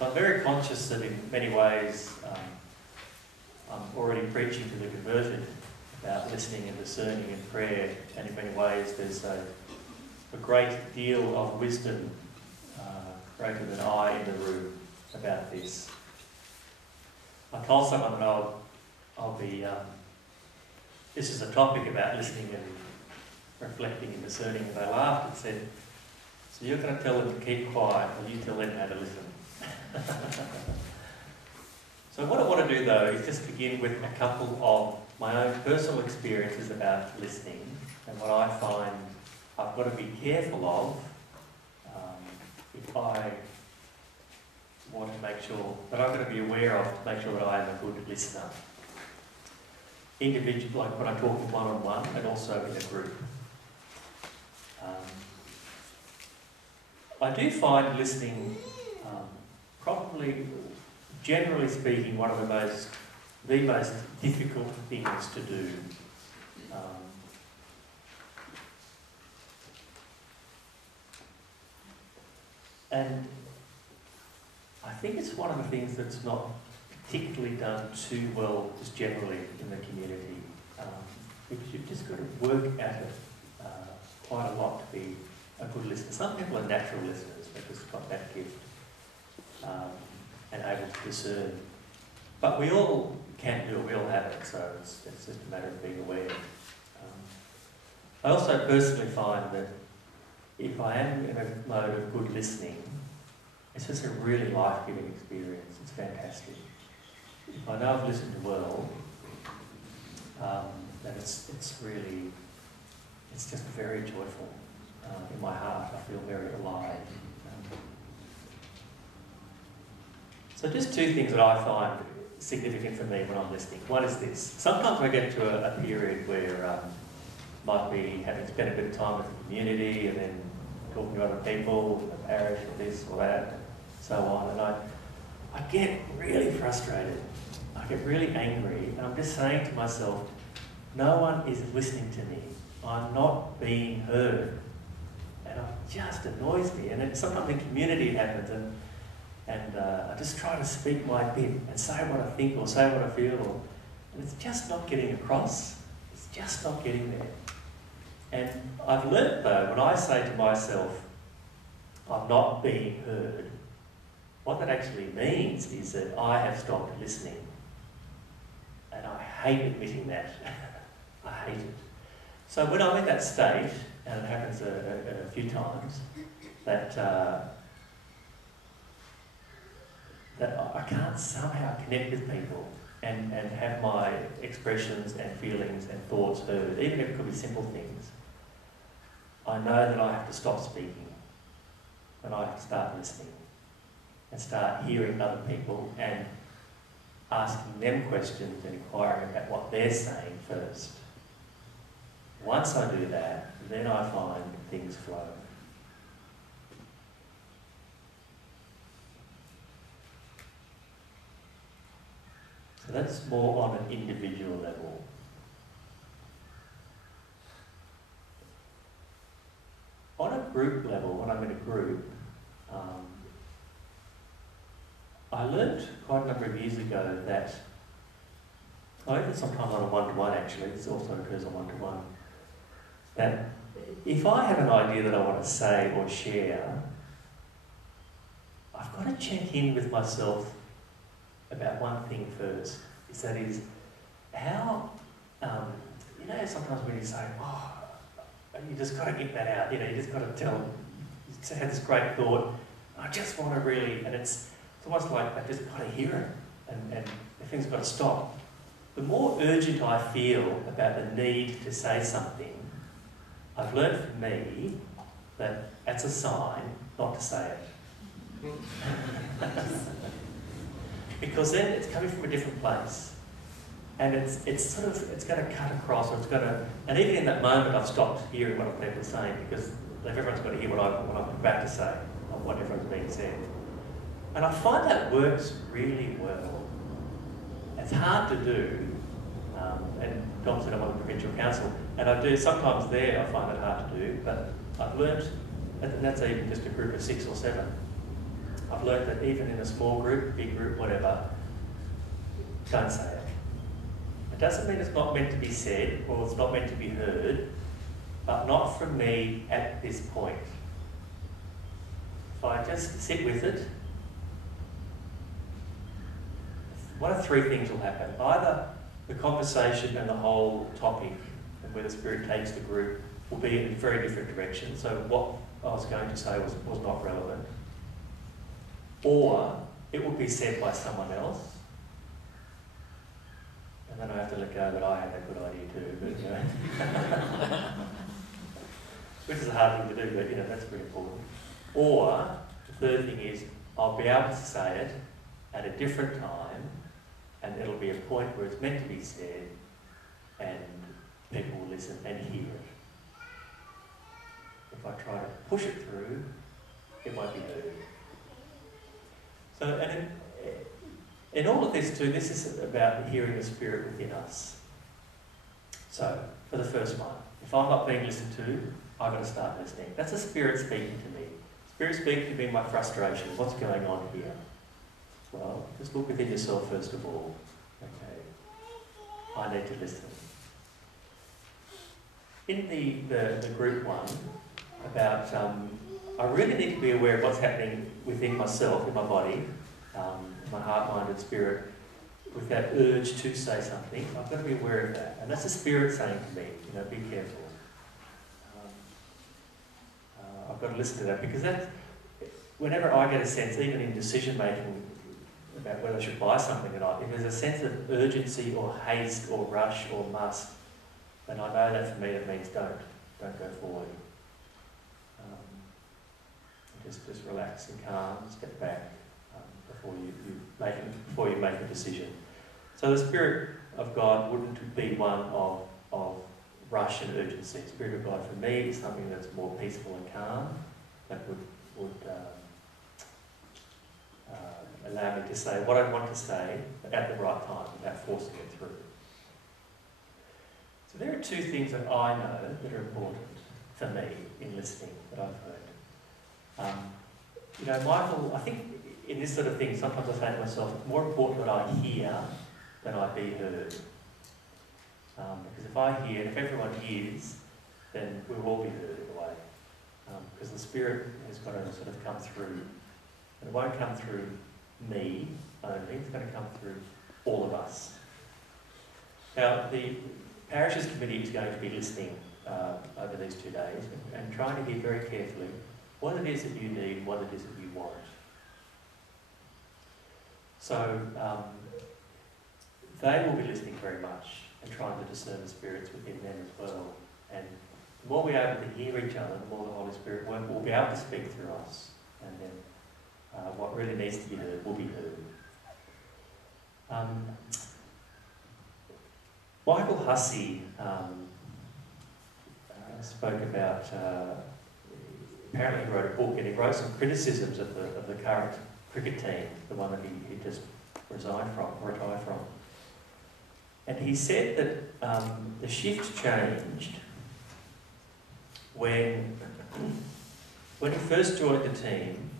I'm very conscious that in many ways I'm already preaching to the converted about listening and discerning in prayer, and in many ways there's a great deal of wisdom greater than I in the room about this. I told someone that I'll be, this is a topic about listening and reflecting and discerning, and they laughed and said, so you're going to tell them to keep quiet, or you tell them how to listen? So what I want to do though is just begin with a couple of my own personal experiences about listening, and what I find I've got to be careful of if I want to make sure that I've got to be aware of to make sure that I am a good listener. Individual, like when I talk one-on-one and also in a group. I do find listening probably, generally speaking, one of the most difficult things to do. And I think it's one of the things that's not particularly done too well just generally in the community, because you've just got to work at it quite a lot to be a good listener. Some people are natural listeners, they've just got that gift and able to discern. But we all can do it, we all have it, so it's just a matter of being aware. I also personally find that if I am in a mode of good listening, it's just a really life-giving experience. It's fantastic. If I know I've listened well, then it's just very joyful. In my heart, I feel very alive. So just two things that I find significant for me when I'm listening. One is this. Sometimes I get to a period where might be having spent a bit of time with the community and then talking to other people, the parish or this or that, so on, and I get really frustrated. I get really angry, and I'm just saying to myself, no one is listening to me. I'm not being heard. And it just annoys me. And sometimes in community it happens, and I just try to speak my bit and say what I think or say what I feel, and it's just not getting across. It's just not getting there. And I've learnt though, when I say to myself, I'm not being heard, what that actually means is that I have stopped listening. And I hate admitting that. I hate it. So when I'm in that state, and it happens a few times, that I can't somehow connect with people and have my expressions and feelings and thoughts heard, even if it could be simple things, I know that I have to stop speaking and I have to start listening and start hearing other people and asking them questions and inquiring about what they're saying first. Once I do that, then I find things flow. So that's more on an individual level. On a group level, when I'm in a group, I learnt quite a number of years ago that, even sometimes on a one-to-one actually, this also occurs on one-to-one, that if I have an idea that I want to say or share, I've got to check in with myself about one thing first. That is, how, sometimes when you say, you just got to get that out, you just got to you had this great thought, I just want to really, and it's almost like I just got to hear it, and the thing's got to stop. The more urgent I feel about the need to say something, I've learned from me that that's a sign not to say it. Because then it's coming from a different place. And it's going to cut across, or it's going to, and even in that moment I've stopped hearing what people are saying, because everyone's got to hear what I'm about to say, or what everyone's being said. And I find that works really well. It's hard to do, and Dom said I'm on the provincial council, and I do sometimes there I find it hard to do, but I've learnt, and that's even just a group of 6 or 7, I've learned that even in a small group, big group, whatever, don't say it. It doesn't mean it's not meant to be said or it's not meant to be heard, but not from me at this point. If I just sit with it, one of three things will happen. Either the conversation and the whole topic and where the Spirit takes the group will be in a very different direction, so what I was going to say was not relevant. Or it will be said by someone else, and then I have to let go that I had a good idea too, but you know. Which is a hard thing to do, but you know, that's pretty important. Or the third thing is I'll be able to say it at a different time, and it'll be a point where it's meant to be said, and people will listen and hear it. If I try to push it through, it won't be heard. So, and in all of this too, this is about hearing the Spirit within us. So, for the first one, if I'm not being listened to, I've got to start listening. That's the Spirit speaking to me. Spirit speaking to me in my frustration. What's going on here? Well, just look within yourself first of all. Okay, I need to listen. In the group one, about I really need to be aware of what's happening within myself, in my body, my heart, mind and spirit, with that urge to say something. I've got to be aware of that. And that's the Spirit saying to me, you know, be careful. I've got to listen to that, because that, whenever I get a sense, even in decision making about whether I should buy something or not, if there's a sense of urgency or haste or rush or must, then I know that for me it means don't go forward. Just relax and calm, step back before you make a decision. So the Spirit of God wouldn't be one of rush and urgency. The Spirit of God for me is something that's more peaceful and calm, that would allow me to say what I want to say at the right time without forcing it through. So there are two things that I know that are important for me in listening that I've heard. You know, Michael, I think in this sort of thing, sometimes I say to myself, it's more important that I hear than I be heard. Because if I hear, and if everyone hears, then we'll all be heard in a way. Because the Spirit has got to sort of come through. And it won't come through me only, it's going to come through all of us. Now, the Parishes Committee is going to be listening over these 2 days and trying to hear very carefully what it is that you need, what it is that you want. So they will be listening very much and trying to discern the spirits within them as well. And the more we're able to hear each other, the more the Holy Spirit will be able to speak through us. And then what really needs to be heard will be heard. Michael Hussey spoke about, apparently he wrote a book, and he wrote some criticisms of the current cricket team, the one that he just retired from. And he said that the shift changed when he first joined the team.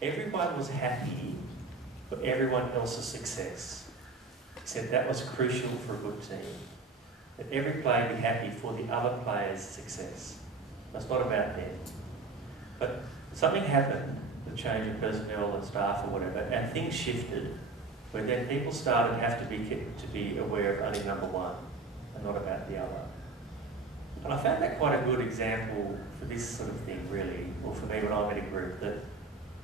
Everyone was happy for everyone else's success. He said that was crucial for a good team. That every player be happy for the other player's success. That's not about them. But something happened, the change in personnel and staff or whatever, and things shifted, where then people started to have to be aware of only number one and not about the other. And I found that quite a good example for this sort of thing, really, or for me when I'm in a group, that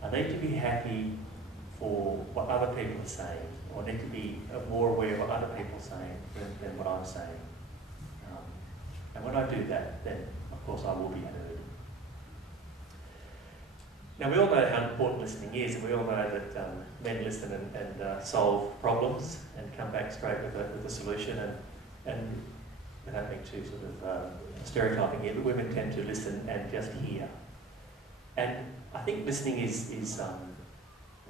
I need to be happy for what other people are saying, or I need to be more aware of what other people are saying than what I'm saying. And when I do that, then of course I will be heard. Now we all know how important listening is, and we all know that men listen and solve problems and come back straight with a solution, and without being too sort of stereotyping here, but women tend to listen and just hear. And I think listening is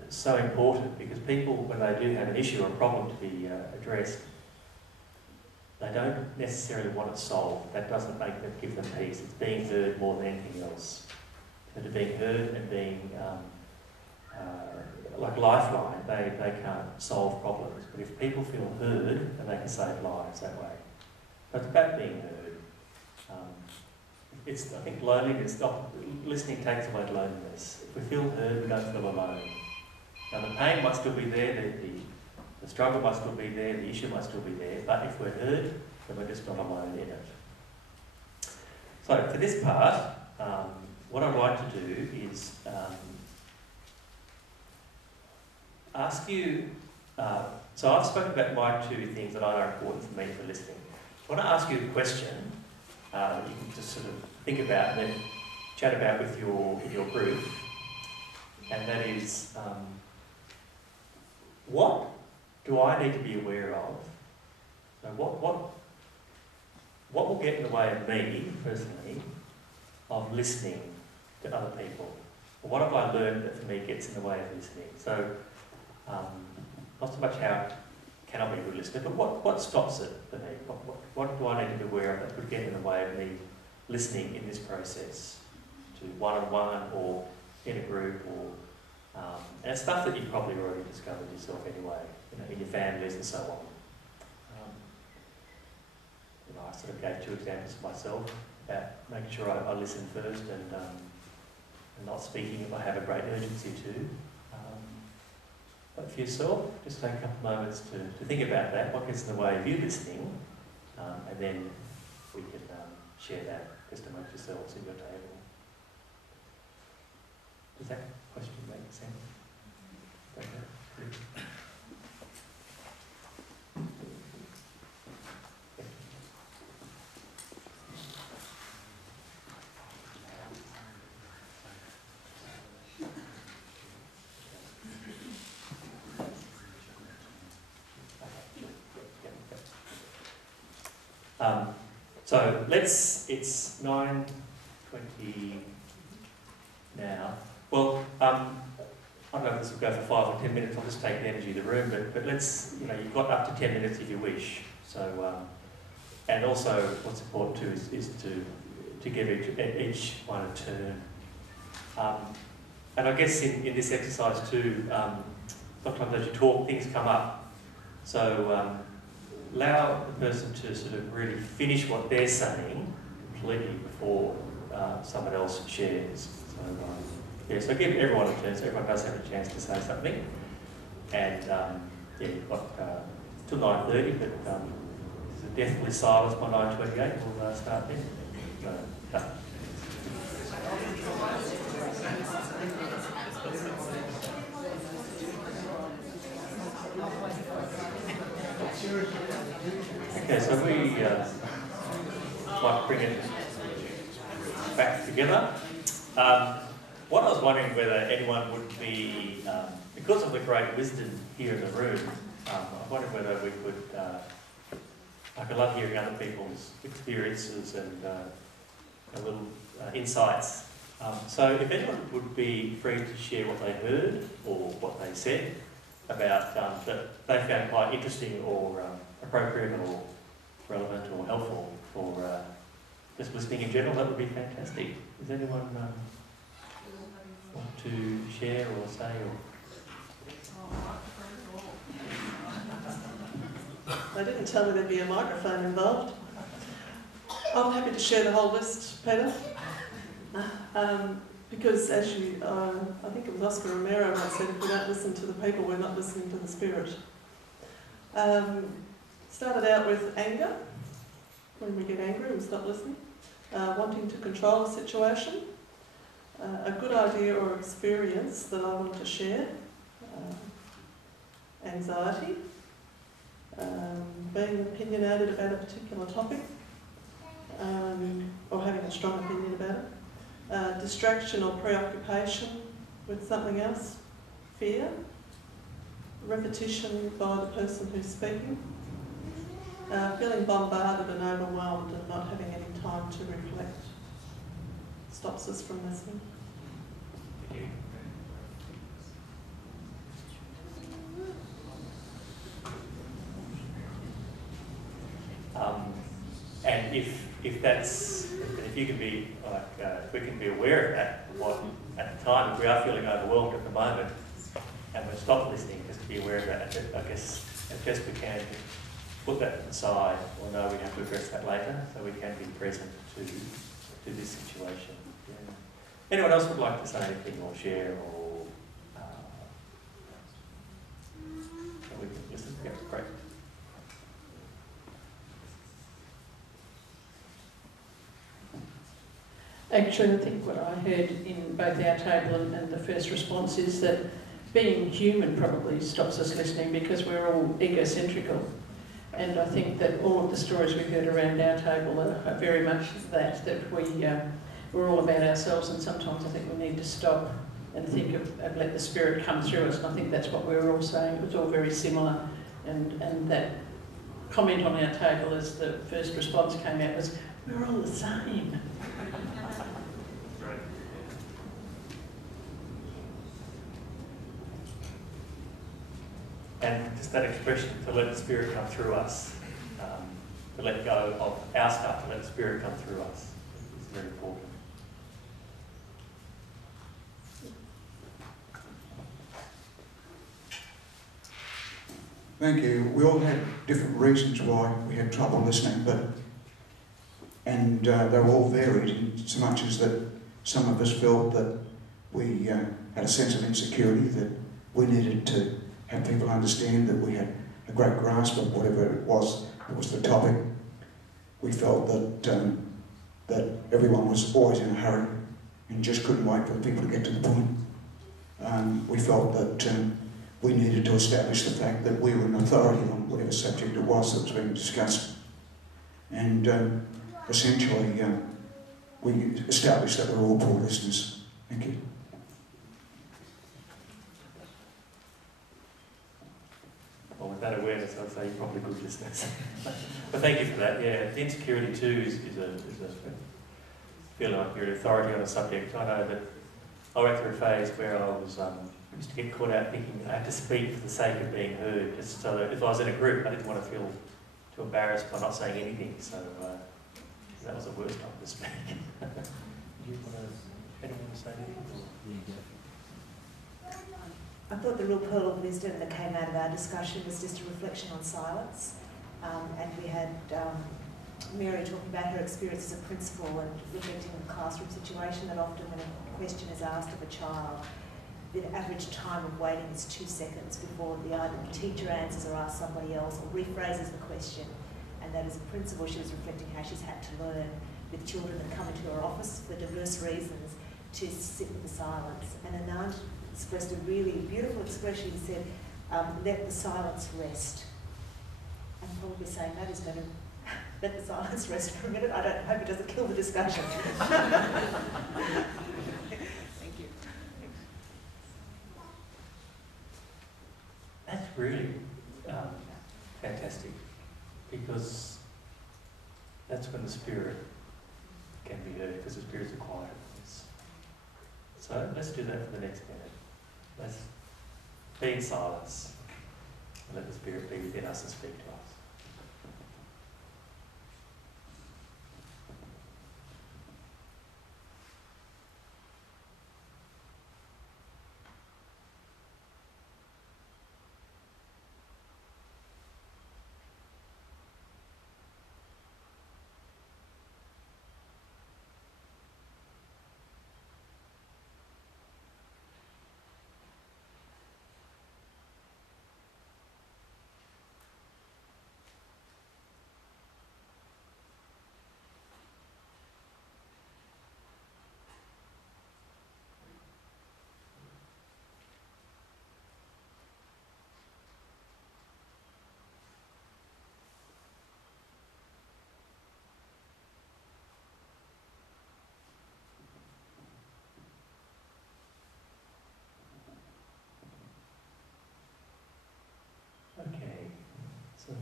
so important, because people, when they do have an issue or a problem to be addressed, they don't necessarily want it solved. That doesn't give them peace. It's being heard more than anything else. But being heard and being like Lifeline, they can't solve problems, but if people feel heard, then they can save lives that way. So it's about being heard. I think loneliness, listening takes away loneliness. If we feel heard, we don't feel alone. Now the pain might still be there, the struggle might still be there, the issue might still be there, but if we're heard, then we're just not alone in it. So for this part, what I'd like to do is ask you, so I've spoken about my two things that are important for me for listening. I want to ask you a question that you can just sort of think about and then chat about with your group, and that is, what do I need to be aware of? So what will get in the way of me, personally, of listening to other people? Or what have I learned that for me gets in the way of listening? So, not so much how can I be a good listener, but what stops it for me? What do I need to be aware of that could get in the way of me listening in this process, to one-on-one or in a group, or and it's stuff that you've probably already discovered yourself anyway, in your families and so on. I sort of gave 2 examples for myself about making sure I listen first and not speaking if I have a great urgency to. But for yourself, just take a couple of moments to think about that, what gets in the way of you listening, and then we can share that just amongst yourselves at your table. Does that question make sense? Okay. So it's 9:20 now. Well, I don't know if this will go for 5 or 10 minutes. I'll just take the energy of the room, but let's, you've got up to 10 minutes if you wish. So, and also what's important too is to give each one a turn. And I guess in this exercise too, sometimes as you talk, things come up. So allow the person to sort of really finish what they're saying completely before someone else shares. So, so give everyone a turn, so everyone does have a chance to say something. And you've got till 9:30, but there's a deathly silence by 9:28. We'll start then. Done. Okay, so we might bring it back together. What I was wondering whether anyone would be, because of the great wisdom here in the room, I wondered whether we could, I love hearing other people's experiences and little insights. So if anyone would be free to share what they heard or what they said about that they found quite interesting or appropriate or relevant or helpful for just listening in general, that would be fantastic. Does anyone want to share or say? They didn't tell me there'd be a microphone involved. I'm happy to share the whole list, Peter. Because as you, I think it was Oscar Romero once said, if we don't listen to the people, we're not listening to the Spirit. Started out with anger. When we get angry, we stop listening. Wanting to control a situation. A good idea or experience that I want to share. Anxiety. Being opinionated about a particular topic. Or having a strong opinion about it. Distraction or preoccupation with something else, fear, repetition by the person who's speaking, feeling bombarded and overwhelmed and not having any time to reflect, stops us from listening. Thank you. And if you can be if we can be aware of that, what at the time, if we are feeling overwhelmed at the moment, and we'll stop listening, just to be aware of that. I guess as best we can, to put that aside, or know we have to address that later, so we can be present to this situation. Yeah. Anyone else would like to say anything or share, or so we can listen? Yeah, great. Actually, I think what I heard in both our table and the first response is that being human probably stops us listening because we're all egocentrical. And I think that all of the stories we heard around our table are very much that we're all about ourselves, and sometimes I think we need to stop and think of let the Spirit come through us. And I think that's what we were all saying. It was all very similar. And that comment on our table as the first response came out was, we're all the same. And just that expression, to let the Spirit come through us, to let go of our stuff, to let the Spirit come through us, is very important. Thank you. We all had different reasons why we had trouble listening, and they were all varied in so much as that some of us felt that we had a sense of insecurity, that we needed to have people understand that we had a great grasp of whatever it was that was the topic. We felt that everyone was always in a hurry and just couldn't wait for people to get to the point. We felt that we needed to establish the fact that we were an authority on whatever subject it was that was being discussed. And essentially, we established that we're all poor listeners. Thank you. Well, with that awareness, I'd say you're probably good listeners. But thank you for that. Yeah, the insecurity too is a feeling like you're an authority on a subject. I know that I went through a phase where I was used to get caught out thinking I had to speak for the sake of being heard, just so that if I was in a group, I didn't want to feel too embarrassed by not saying anything. So that was the worst time to speak. Do you anyone want to say anything? I thought the real pearl of wisdom that came out of our discussion was just a reflection on silence. And we had Mary talking about her experience as a principal and reflecting on the classroom situation, that often when a question is asked of a child, the average time of waiting is 2 seconds before either the teacher answers or asks somebody else or rephrases the question. And that as a principal, she was reflecting how she's had to learn with children that come into her office for diverse reasons to sit with the silence. And Anand expressed a really beautiful expression. He said, let the silence rest. I'm probably saying that is going to let the silence rest for a minute. I don't hope it doesn't kill the discussion. Thank you. That's really fantastic, because that's when the Spirit can be heard, because the Spirit's a quiet voice. So let's do that for the next minute. Let's be in silence and let the Spirit be within us and speak to us. Okay, so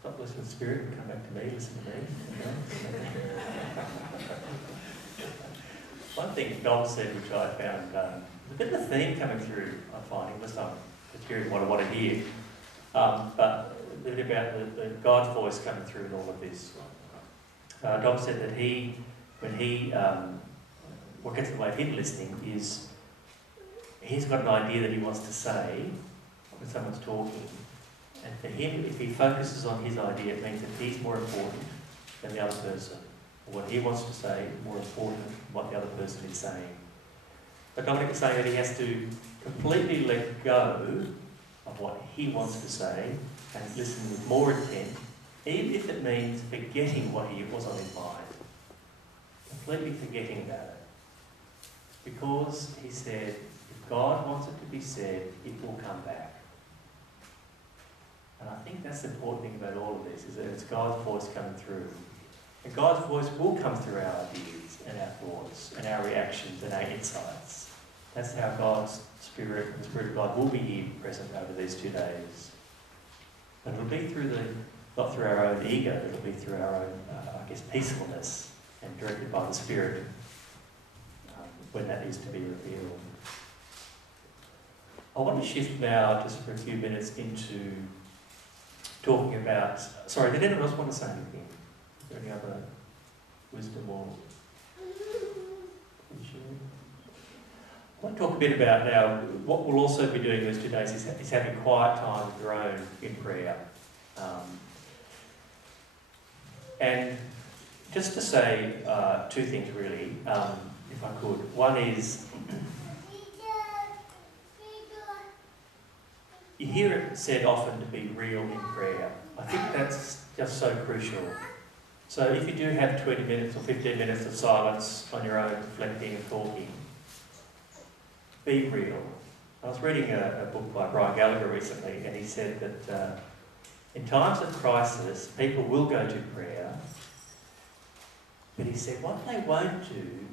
stop listening to the Spirit and come back to me, listen to me. One thing Dom said, which I found, a bit of a theme coming through, I'm finding, unless I'm curious what I want to hear, but a bit about the God's voice coming through in all of this. Dom said that what gets in the way of him listening is he's got an idea that he wants to say when someone's talking. And for him, if he focuses on his idea, it means that he's more important than the other person. Or what he wants to say is more important than what the other person is saying. But Dominic is saying that he has to completely let go of what he wants to say and listen with more intent, even if it means forgetting what was on his mind. Completely forgetting about it. Because he said, if God wants it to be said, it will come back. And I think that's the important thing about all of this, is that it's God's voice coming through. And God's voice will come through our ideas and our thoughts and our reactions and our insights. That's how God's Spirit, the Spirit of God, will be here present over these 2 days. But it'll be through not through our own ego, it'll be through our own, peacefulness and directed by the Spirit when that is to be revealed. I want to shift now, just for a few minutes, into talking about... Sorry, did anyone else want to say anything? Is there any other wisdom or issue? I want to talk a bit about now, what we'll also be doing those 2 days is having quiet time of your own in prayer. And just to say 2 things really, if I could. One is, you hear it said often to be real in prayer. I think that's just so crucial. So if you do have 20 minutes or 15 minutes of silence on your own, reflecting and talking, be real. I was reading a book by Brian Gallagher recently, and he said that in times of crisis, people will go to prayer, but he said what they won't do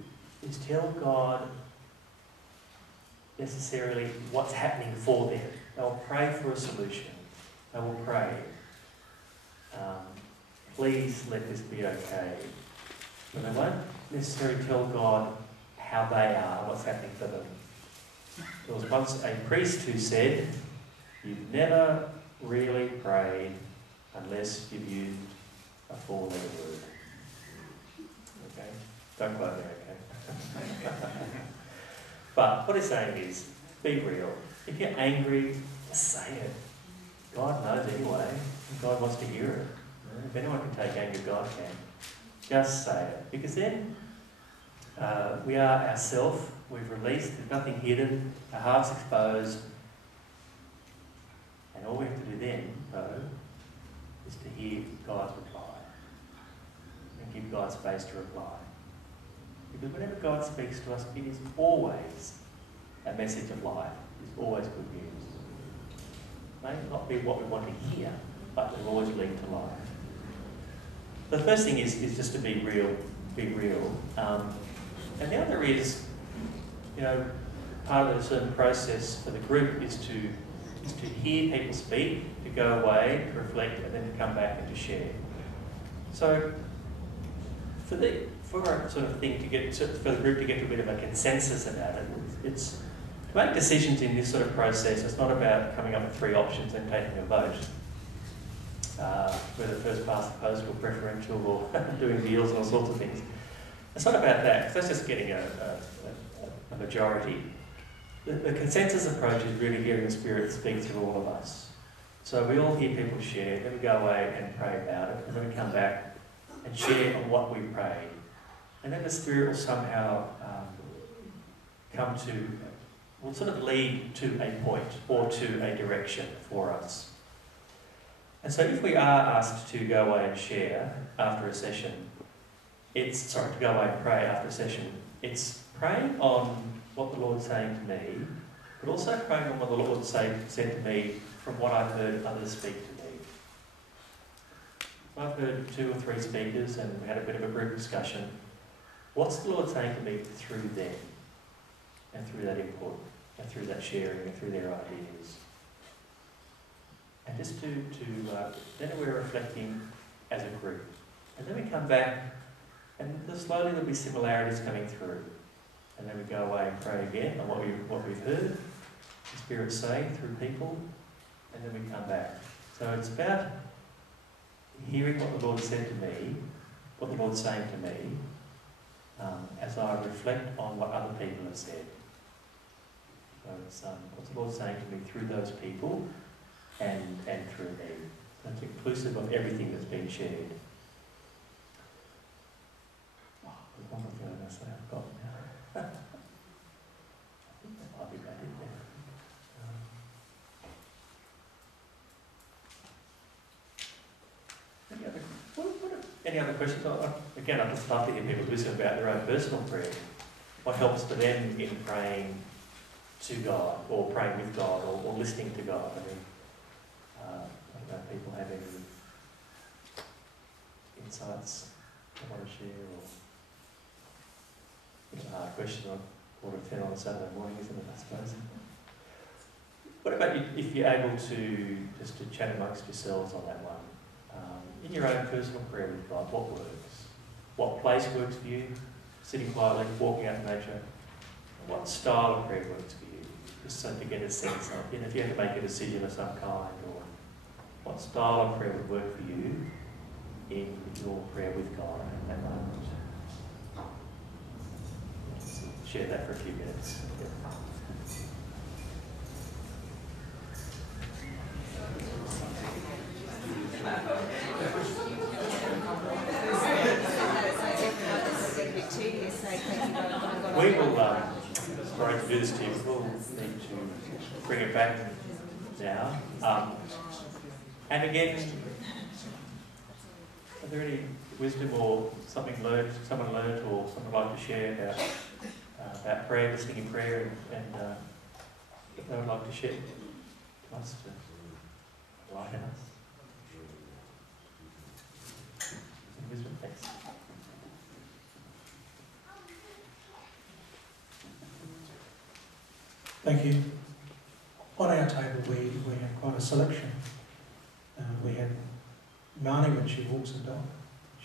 is tell God necessarily what's happening for them. They'll pray for a solution. They will pray, please let this be okay. But they won't necessarily tell God how they are, what's happening for them. There was once a priest who said, you've never really prayed unless you've used a 4-letter word. Okay? Don't quote me, okay? But what he's saying is, be real. If you're angry, just say it. God knows anyway. God wants to hear it. If anyone can take anger, God can. Just say it. Because then we are ourselves. We've released. There's nothing hidden. Our heart's exposed. And all we have to do then, though, is to hear God's reply. And give God space to reply. Because whenever God speaks to us, it is always a message of life. It's always good news. It may not be what we want to hear, but it will always lead to life. The first thing is just to be real. Be real. And the other is, part of the certain process for the group is to hear people speak, to go away, to reflect, and then to come back and to share. So for a sort of thing for the group to get to a bit of a consensus about it, it's to make decisions in this sort of process. It's not about coming up with 3 options and taking a vote, whether first past the post or preferential or doing deals and all sorts of things. It's not about that, because that's just getting a majority. The consensus approach is really hearing the Spirit speak through all of us. So we all hear people share, then we go away and pray about it, and then we come back and share on what we prayed. And then the Spirit will somehow will sort of lead to a point or to a direction for us. And so if we are asked to go away and share after a session, to go away and pray after a session, it's praying on what the Lord's saying to me, but also praying on what the Lord said to me from what I've heard others speak to me. I've heard 2 or 3 speakers and we had a bit of a group discussion. What's the Lord saying to me through them and through that input and through that sharing and through their ideas? And just then we're reflecting as a group. And then we come back and slowly there'll be similarities coming through. And then we go away and pray again on what we've heard, the Spirit say through people, and then we come back. So it's about hearing what the Lord said to me, what the Lord's saying to me, as I reflect on what other people have said. So it's, what's the Lord saying to me through those people and through me? So it's inclusive of everything that's been shared. Oh, there's one more thing I'm going to say I've got now. I think that might be about it there. Any other questions? Again, I'd just love to hear people listen about their own personal prayer. What helps for them in praying to God, or praying with God, or listening to God? I mean, I don't know if people have any insights they want to share, or it's a hard question on 10:15 on a Saturday morning, isn't it, I suppose? What about if you're able to just to chat amongst yourselves on that one? In your own personal prayer with God, what works? What place works for you? Sitting quietly, walking out in nature? What style of prayer works for you? Just so to get a sense of, if you have to make a decision of some kind, or what style of prayer would work for you in your prayer with God at that moment? Share that for a few minutes. We will, sorry to do this to you, we'll need to bring it back now. And again, are there any wisdom or someone learned, or someone like to share about prayer, listening in prayer, and if they would like to share to us, to enlighten us? Any wisdom? Thanks. Thank you. On our table we have quite a selection. We have Marnie when she walks the dog.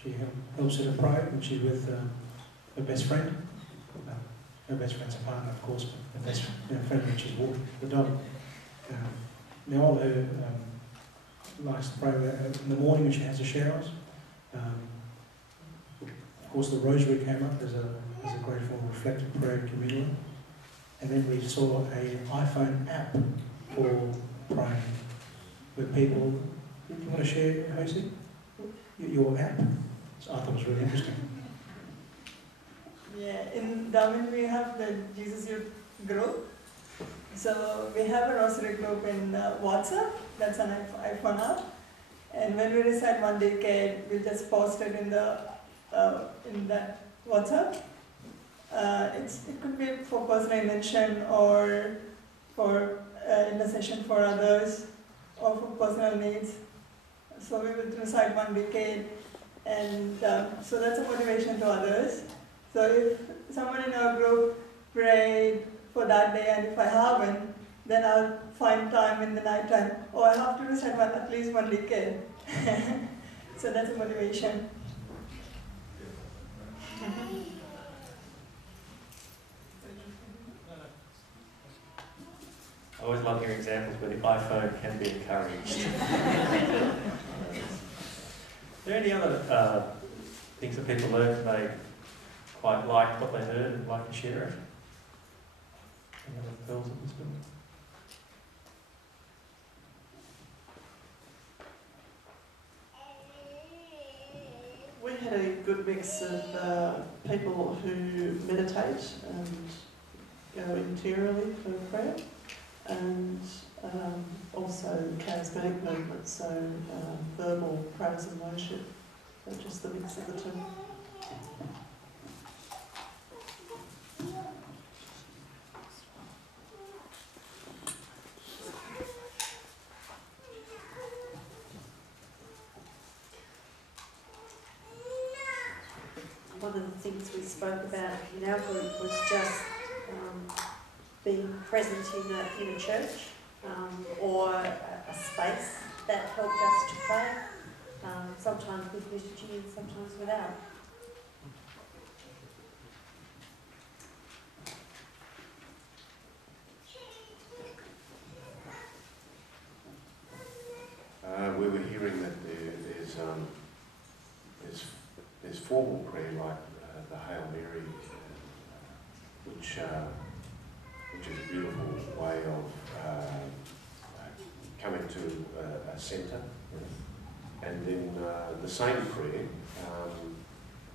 She helps her to pray when she's with her best friend. Her best friend's a partner, of course, but her best friend when she's walking the dog. Now her likes to pray in the morning when she has her showers. Of course, the rosary came up as a great form of reflective prayer and communion. And then we saw an iPhone app for praying, where people, do you want to share, Jose, your app? So I thought it was really interesting. Yeah, in Darwin we have the Jesus Youth group. So we have a rosary group in WhatsApp, that's an iPhone app. And when we recite one decade, we just post it in that WhatsApp. It could be for personal intention, or for intercession for others, or for personal needs. So we will recite one decade, and so that's a motivation to others. So if someone in our group prayed for that day, and if I haven't, then I'll find time in the night time. Oh, I have to recite at least one decade. So that's a motivation. I always love hearing examples where the iPhone can be encouraged. Are there any other things that people learned they quite liked what they heard and like to share it? Any other pearls of wisdom? We had a good mix of people who meditate and go interiorly for prayer, and also charismatic movements, so verbal praise and worship, so just the mix of the two. One of the things we spoke about in our group was just being present in a church or a space that helped us to pray, sometimes with liturgy and sometimes without. We were hearing that there's formal prayer like the Hail Mary, which which is a beautiful way of coming to a centre. And then the same prayer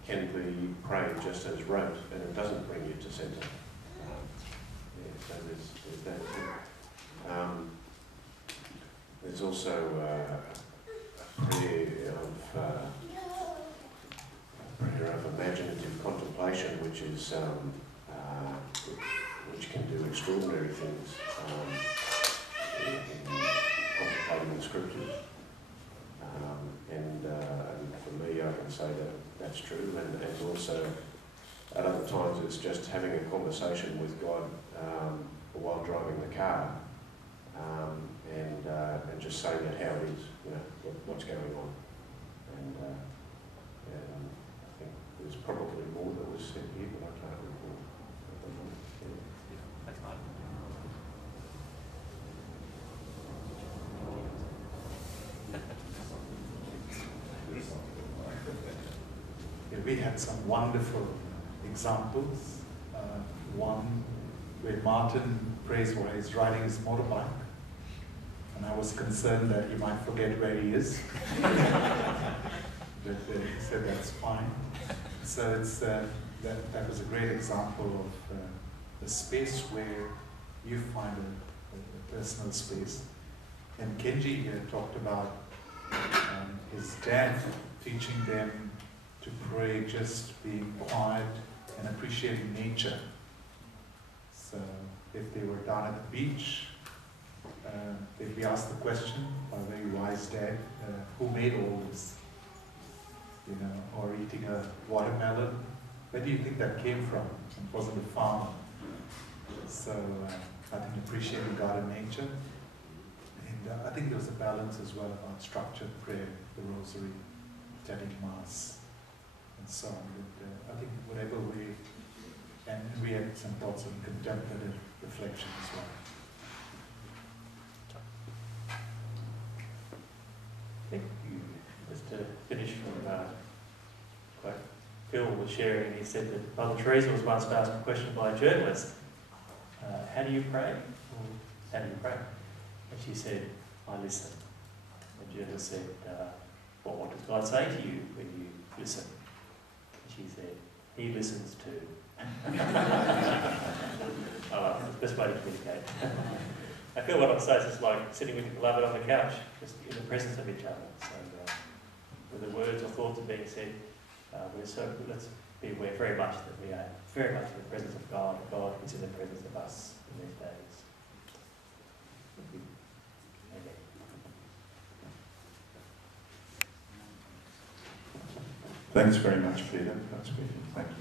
can be prayed just as rote, and it doesn't bring you to centre. So there's that too. There's also a prayer of imaginative contemplation, which is which can do extraordinary things in contemplating the scriptures. And for me, I can say that that's true, and also at other times it's just having a conversation with God while driving the car, and just saying it how it is, you know, what's going on. And I think there's probably more that was said here, but I can't recall at the moment. That's fine. Yeah, we had some wonderful examples. One where Martin prays while he's riding his motorbike, and I was concerned that he might forget where he is. But he said that's fine. So it's that was a great example of a space where you find a personal space. And Kenji here talked about his dad teaching them to pray just being quiet and appreciating nature. So if they were down at the beach, they'd be asked the question by a very wise dad, who made all this? You know, or eating a watermelon, where do you think that came from? It wasn't a farmer. So I think appreciating God and nature. And I think there was a balance as well about structured prayer, the rosary, attending Mass, and so on. But, I think whatever way, and we had some thoughts on contemplative reflection as well. Thank you. Just to finish from quote, Phil was sharing, he said that Mother Teresa was once asked a question by a journalist, how do you pray? Or, how do you pray? And she said, I listen. The journalist said, well, what does God say to you when you listen? And she said, He listens too. Oh, it's the best way to communicate. I feel what I'm saying is like sitting with your beloved on the couch, just in the presence of each other. So, with the words or thoughts are being said, let's be aware very much that we are very much in the presence of God, and God is in the presence of us in these days. Thank you. Amen. Thanks very much, Peter. That's good. Thank you.